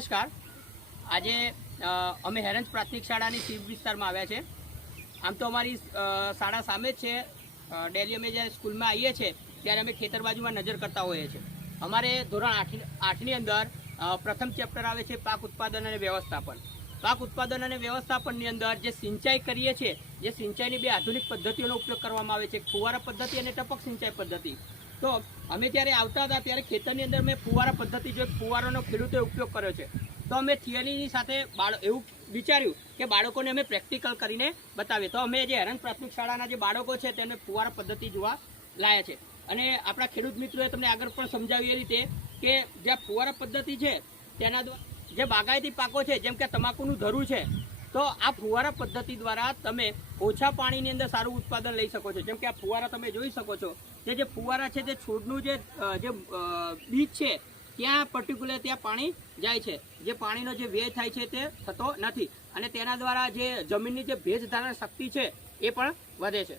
નમસ્કાર. આજે અમે હેરંજ પ્રાથમિક શાળાની શિવ વિસ્તારમાં આવ્યા છે. આમ તો અમારી શાળા સામે જ છે. ડેલી અમે જ્યારે સ્કૂલમાં આવીએ છીએ, ત્યારે અમે ખેતર બાજુમાં નજર કરતા હોઈએ છીએ. અમારે ધોરણ આઠ આઠની અંદર પ્રથમ ચેપ્ટર આવે છે પાક ઉત્પાદન અને વ્યવસ્થાપન. પાક ઉત્પાદન અને વ્યવસ્થાપનની અંદર જે સિંચાઈ કરીએ છીએ, જે સિંચાઈની બે આધુનિક પદ્ધતિઓનો ઉપયોગ કરવામાં આવે છે. ફુવારા પદ્ધતિ અને ટપક સિંચાઈ પદ્ધતિ. તો અમે ત્યારે આવતા હતા, ત્યારે ખેતરની અંદર મેં ફુવારા પદ્ધતિ જો ફુવારાનો ખેડૂતોએ ઉપયોગ કર્યો છે. તો અમે થિયરીની સાથે બાળ, એવું વિચાર્યું કે બાળકોને અમે પ્રેક્ટિકલ કરીને બતાવીએ. તો અમે જે હેરન પ્રાથમિક શાળાના જે બાળકો છે તેને ફુવારા પદ્ધતિ જોવા લાયા છે. અને આપણા ખેડૂત મિત્રોએ તમને આગળ પણ સમજાવી એ રીતે કે જે ફુવારા પદ્ધતિ છે, તેના દ્વારા જે બાગાયતી પાકો છે, જેમ કે તમાકુનું ધરું છે તો આ ફુવારા પદ્ધતિ દ્વારા તમે ઓછા પાણીની અંદર સારું ઉત્પાદન લઈ શકો છો. જેમ કે આ ફુવારા તમે જોઈ શકો છો. તે જે ફુવારા છે તે છોડનું જે જે બીજ છે, ત્યાં પર્ટિક્યુલર ત્યાં પાણી જાય છે. જે પાણીનો જે વ્યય થાય છે તે થતો નથી. અને તેના દ્વારા જે જમીનની જે ભેજ ધારણ શક્તિ છે, એ પણ વધે છે.